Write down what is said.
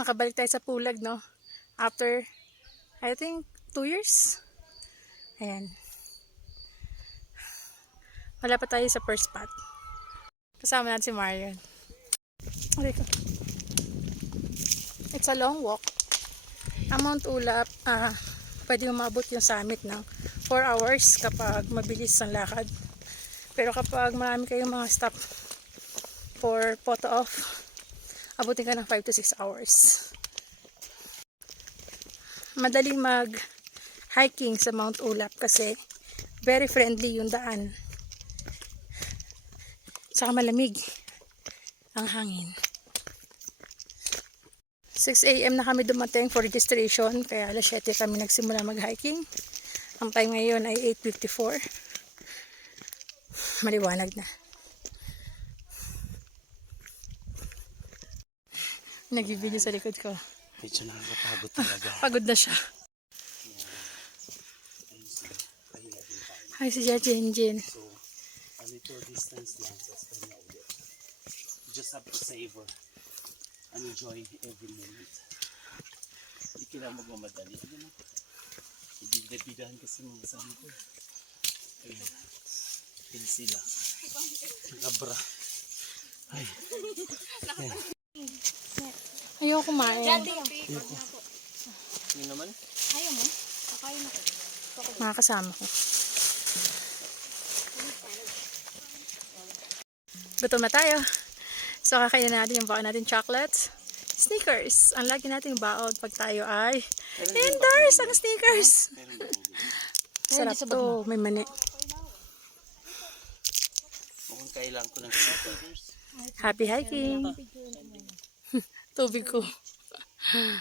Makabalik tayo sa pulag, no? After, I think, two years. Ayan. Wala pa tayo sa first spot. Kasama natin si Marion. It's a long walk. Ang Mount Ulap, ah, pwede umabot yung summit ng 4 hours kapag mabilis ang lakad. Pero kapag marami kayong mga stop for photo off, abutin ka ng 5 to 6 hours. Madaling mag hiking sa Mount Ulap kasi very friendly yung daan. Saka malamig ang hangin. 6 a.m. na kami dumating for registration kaya alas 7 kami nagsimula mag-hiking. Ang time ngayon ay 8.54. Maliwanag na. Nagbibideo sa likod ko. Medyo nakakapagod talaga. Pagod na siya. Hi si Jen Jen. So, a little distance lang ulit. You just have to savor and enjoy every moment. Hindi kailangan magmamadali. Ano na? Ibibidahan kasi mga kasama ko. Ayan. Yan sila. Labra. Ay. Ayoko kumain. Yun naman. Mga kasama ko. Gutom na tayo. So, kakainin natin yung baon natin chocolates. Sneakers. Ang lagi nating baon pag tayo ay endorse ang sneakers. Sarap to. May mani. Mukhang kailangan ko ng stickers. Happy hiking. Tubig ko.